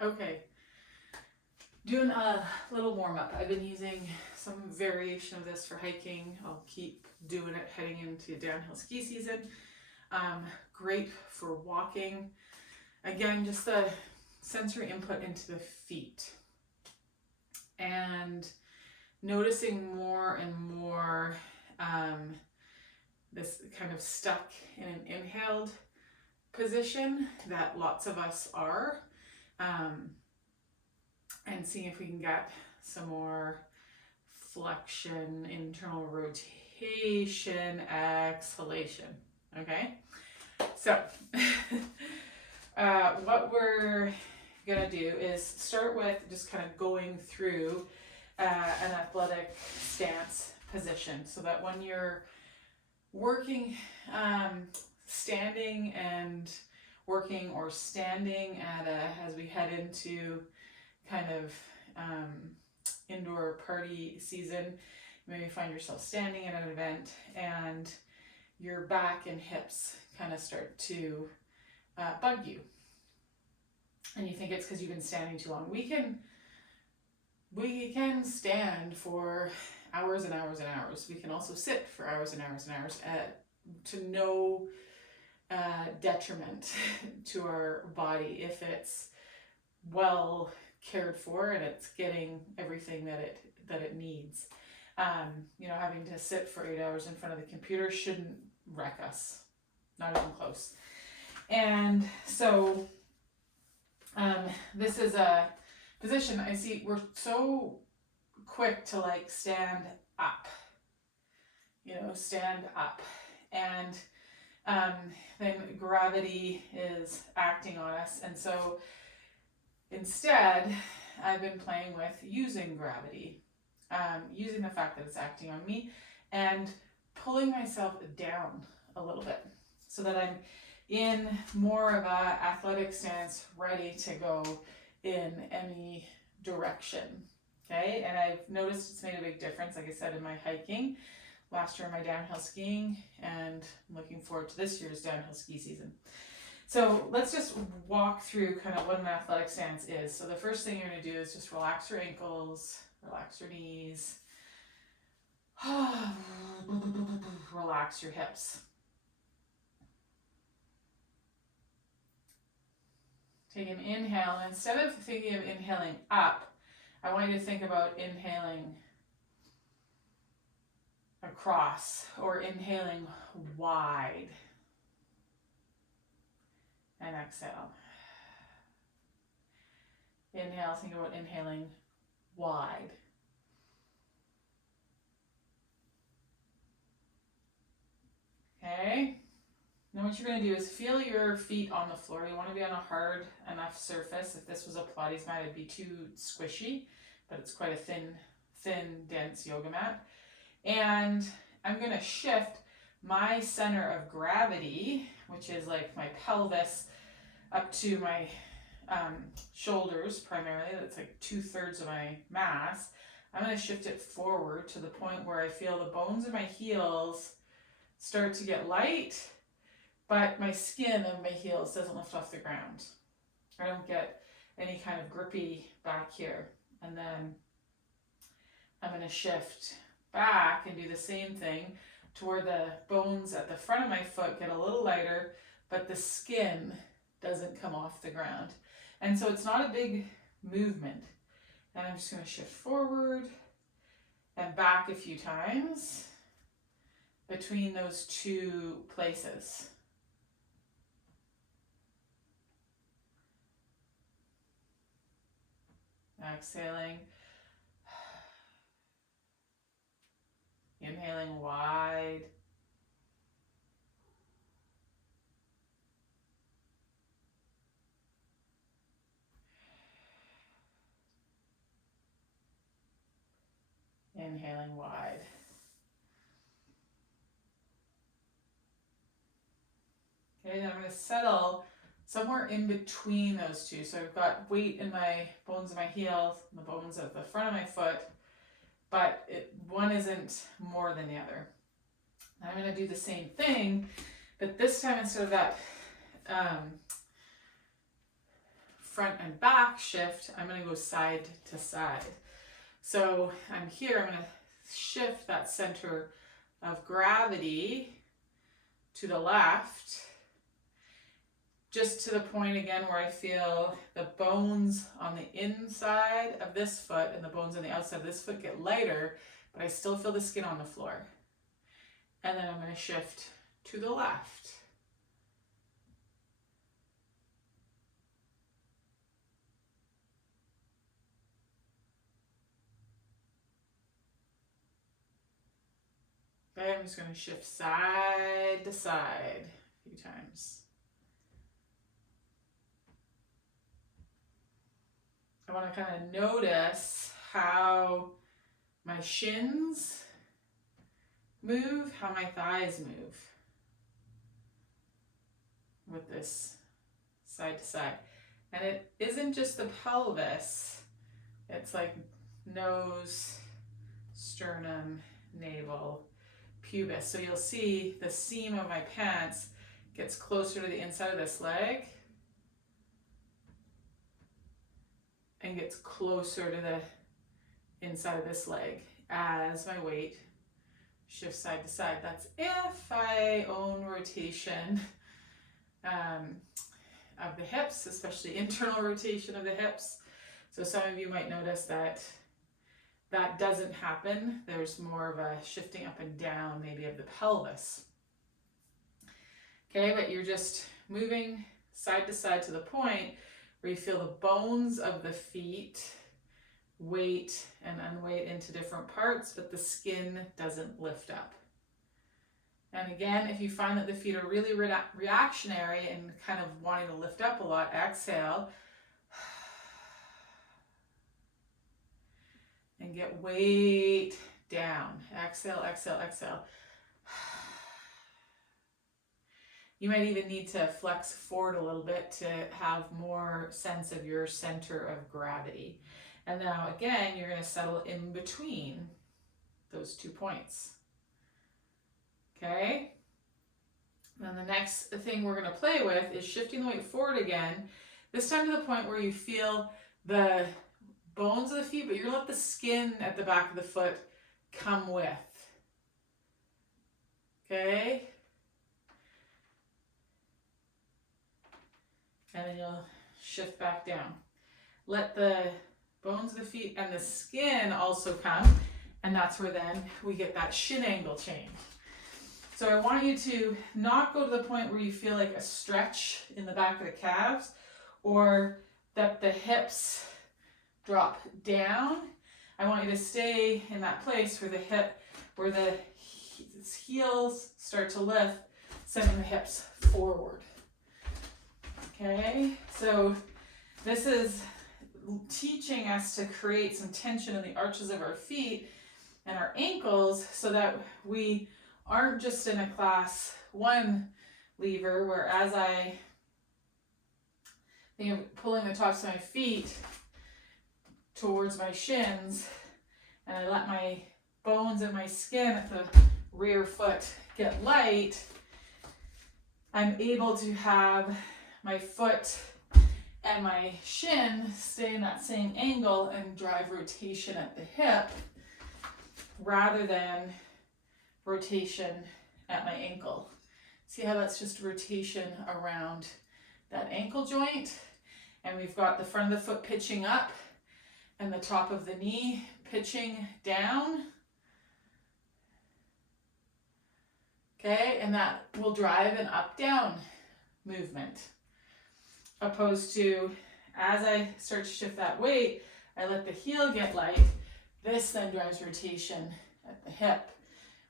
Okay, doing a little warm up. I've been using some variation of this for hiking. I'll keep doing it heading into downhill ski season. Great for walking. Again, just the sensory input into the feet. And noticing more and more this kind of stuck in an inhaled position that lots of us are. And seeing if we can get some more flexion, internal rotation, exhalation. Okay, so what we're gonna do is start with just kind of going through an athletic stance position, so that when you're working, standing and working, or standing as we head into kind of indoor party season, maybe find yourself standing at an event and your back and hips kind of start to bug you, and you think it's because you've been standing too long. We can stand for hours and hours and hours. We can also sit for hours and hours and hours to no detriment to our body if it's well cared for and it's getting everything that it needs. Having to sit for 8 hours in front of the computer shouldn't wreck us, not even close. And so this is a position I see we're so quick to like stand up, and then gravity is acting on us. And so instead, I've been playing with using gravity, using the fact that it's acting on me, and pulling myself down a little bit so that I'm in more of a athletic stance, ready to go in any direction. Okay, and I've noticed it's made a big difference, like I said, in my hiking, last year in my downhill skiing, and I'm looking forward to this year's downhill ski season. So let's just walk through kind of what an athletic stance is. So the first thing you're going to do is just relax your ankles, relax your knees, relax your hips. Take an inhale, and instead of thinking of inhaling up, I want you to think about inhaling across, or inhaling wide. And exhale. Inhale, think about inhaling wide. Okay? Now what you're going to do is feel your feet on the floor. You want to be on a hard enough surface. If this was a Pilates mat, it'd be too squishy, but it's quite a thin, dense yoga mat. And I'm going to shift my center of gravity, which is like my pelvis, up to my shoulders primarily. That's like 2/3 of my mass. I'm going to shift it forward to the point where I feel the bones of my heels start to get light, but my skin of my heels doesn't lift off the ground. I don't get any kind of grippy back here. And then I'm going to shift back and do the same thing to where the bones at the front of my foot get a little lighter, but the skin doesn't come off the ground. And so it's not a big movement. And I'm just going to shift forward and back a few times between those two places. Exhaling. Inhaling wide. Inhaling wide. Okay, then I'm going to settle somewhere in between those two. So I've got weight in my bones of my heels, and the bones of the front of my foot, but one isn't more than the other. And I'm going to do the same thing, but this time instead of that front and back shift, I'm going to go side to side. So I'm here, I'm going to shift that center of gravity to the left, just to the point again where I feel the bones on the inside of this foot and the bones on the outside of this foot get lighter, but I still feel the skin on the floor. And then I'm going to shift to the left. Okay, I'm just going to shift side to side a few times. I want to kind of notice how my shins move, how my thighs move with this side to side. And it isn't just the pelvis, it's like nose, sternum, navel, pubis. So you'll see the seam of my pants gets closer to the inside of this leg and gets closer to the inside of this leg as my weight shifts side to side. That's if I own rotation of the hips, especially internal rotation of the hips. So some of you might notice that that doesn't happen. There's more of a shifting up and down maybe of the pelvis. Okay, but you're just moving side to side to the point where you feel the bones of the feet weight and unweight into different parts, but the skin doesn't lift up. And again, if you find that the feet are really reactionary and kind of wanting to lift up a lot, exhale. And get weight down. Exhale, exhale, exhale. You might even need to flex forward a little bit to have more sense of your center of gravity. And now again, you're going to settle in between those 2 points. Okay? Then the next thing we're going to play with is shifting the weight forward again, this time to the point where you feel the bones of the feet, but you're going to let the skin at the back of the foot come with. Okay? And then you'll shift back down. Let the bones of the feet and the skin also come, and that's where then we get that shin angle change. So I want you to not go to the point where you feel like a stretch in the back of the calves or that the hips drop down. I want you to stay in that place where the heels start to lift, sending the hips forward. Okay, so this is teaching us to create some tension in the arches of our feet and our ankles so that we aren't just in a class 1 lever where as I think of pulling the tops of my feet towards my shins and I let my bones and my skin at the rear foot get light, I'm able to have my foot and my shin stay in that same angle and drive rotation at the hip rather than rotation at my ankle. See how that's just rotation around that ankle joint? And we've got the front of the foot pitching up and the top of the knee pitching down. Okay, and that will drive an up-down movement. Opposed to, as I start to shift that weight, I let the heel get light. This then drives rotation at the hip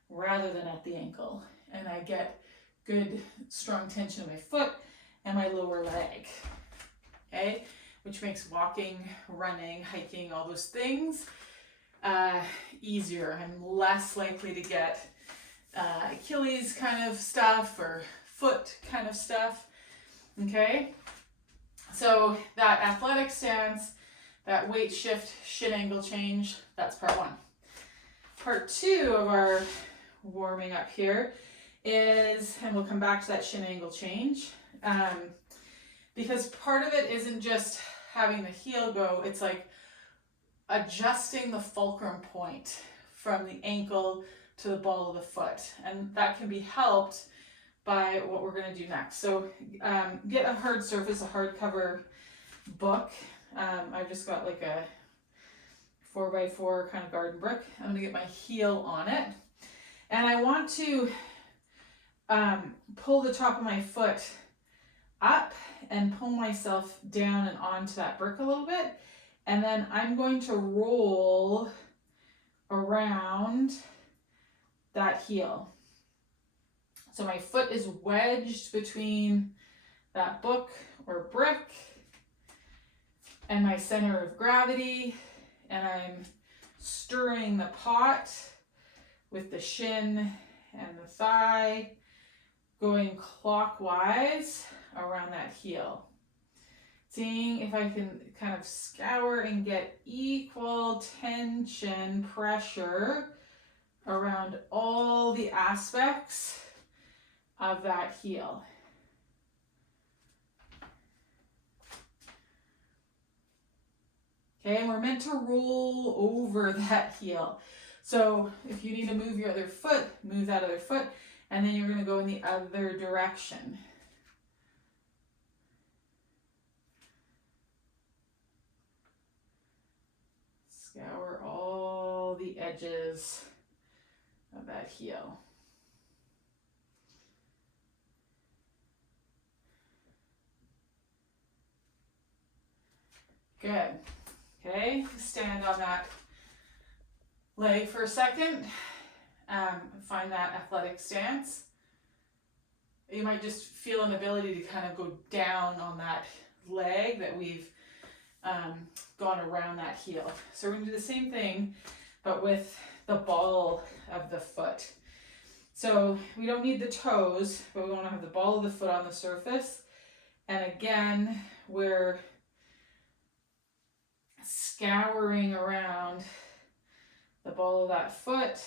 rather than at the ankle. And I get good, strong tension in my foot and my lower leg. Okay, which makes walking, running, hiking, all those things easier. I'm less likely to get Achilles kind of stuff or foot kind of stuff. Okay, so that athletic stance, that weight shift, shin angle change, that's part 1. Part 2 of our warming up here is, and we'll come back to that shin angle change, because part of it isn't just having the heel go, it's like adjusting the fulcrum point from the ankle to the ball of the foot. And that can be helped by what we're going to do next. So get a hard surface, a hardcover book. I've just got like a 4x4 kind of garden brick. I'm going to get my heel on it. And I want to pull the top of my foot up and pull myself down and onto that brick a little bit. And then I'm going to roll around that heel. So my foot is wedged between that book or brick and my center of gravity, and I'm stirring the pot with the shin and the thigh, going clockwise around that heel. Seeing if I can kind of scour and get equal tension, pressure around all the aspects of that heel. Okay, and we're meant to roll over that heel. So if you need to move your other foot, move that other foot, and then you're going to go in the other direction. Scour all the edges of that heel. Good. Okay, stand on that leg for a second. Find that athletic stance. You might just feel an ability to kind of go down on that leg that we've gone around that heel. So we're going to do the same thing, but with the ball of the foot. So we don't need the toes, but we want to have the ball of the foot on the surface. And again, we're scouring around the ball of that foot.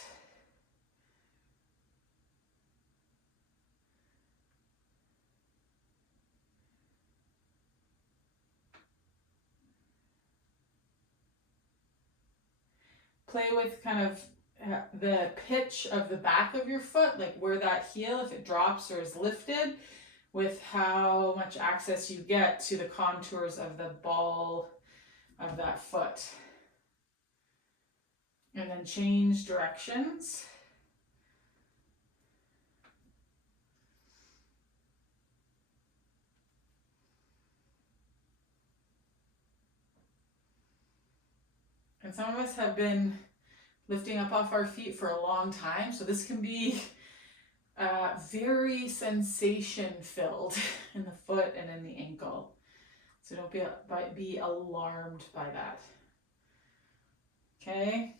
Play with kind of the pitch of the back of your foot, like where that heel, if it drops or is lifted, with how much access you get to the contours of the ball of that foot. And then change directions. And some of us have been lifting up off our feet for a long time, so this can be very sensation filled in the foot and in the ankle. So don't be alarmed by that. Okay,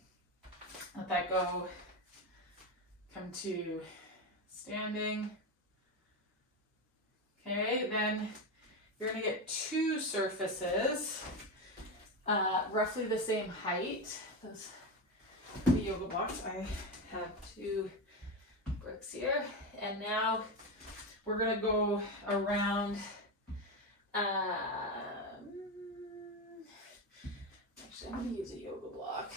let that go. Come to standing. Okay, then you're going to get two surfaces, roughly the same height. The yoga blocks. I have two bricks here, and now we're going to go around. Actually, I'm going to use a yoga block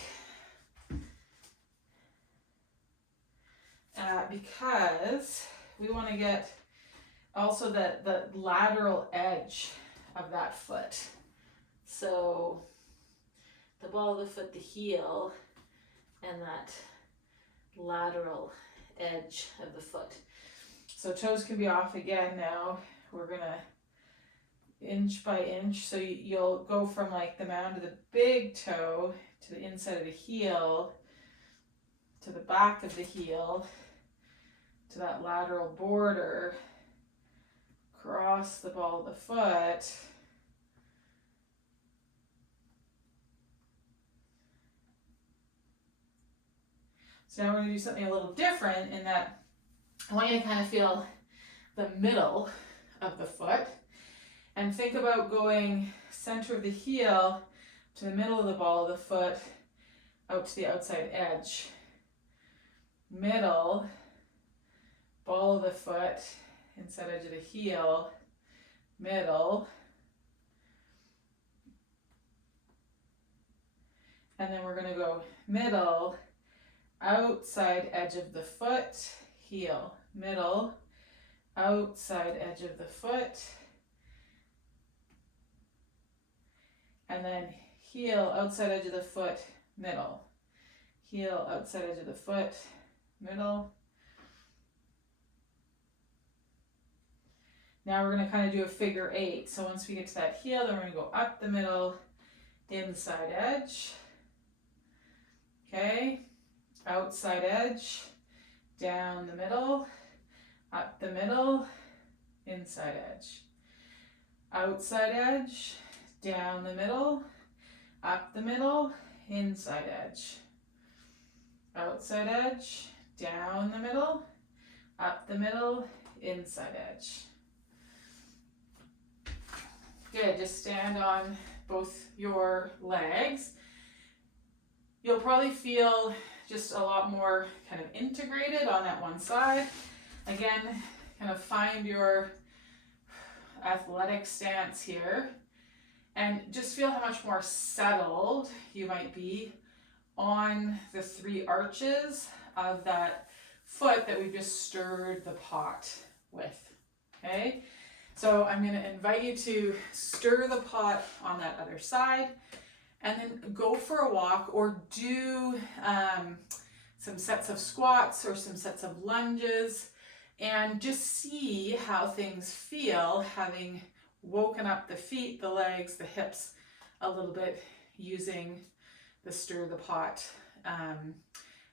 because we want to get also the lateral edge of that foot. So the ball of the foot, the heel, and that lateral edge of the foot. So toes can be off again now. We're gonna inch by inch. So you'll go from like the mound of the big toe to the inside of the heel, to the back of the heel, to that lateral border, cross the ball of the foot, so now we're going to do something a little different in that I want you to kind of feel the middle of the foot and think about going center of the heel to the middle of the ball of the foot out to the outside edge. Middle, ball of the foot, inside edge of the heel, middle, And then we're going to go middle, outside edge of the foot, heel, middle, outside edge of the foot, and then heel, outside edge of the foot, middle, heel, outside edge of the foot, middle. Now we're going to kind of do a figure 8. So once we get to that heel, then we're going to go up the middle, inside edge. Okay, outside edge, down the middle, up the middle, inside edge. Outside edge, down the middle, up the middle, inside edge. Outside edge, down the middle, up the middle, inside edge. Good, just stand on both your legs. You'll probably feel just a lot more kind of integrated on that one side. Again, kind of find your athletic stance here and just feel how much more settled you might be on the 3 arches of that foot that we just stirred the pot with, okay? So I'm going to invite you to stir the pot on that other side and then go for a walk or do some sets of squats or some sets of lunges and just see how things feel having woken up the feet, the legs, the hips a little bit using the stir the pot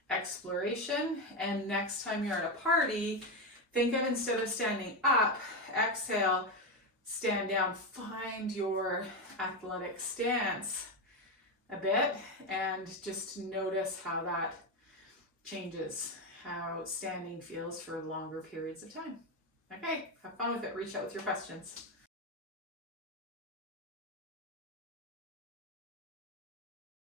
exploration. And next time you're at a party, think of, instead of standing up, exhale, stand down, find your athletic stance a bit and just notice how that changes, how standing feels for longer periods of time. Okay, have fun with it. Reach out with your questions.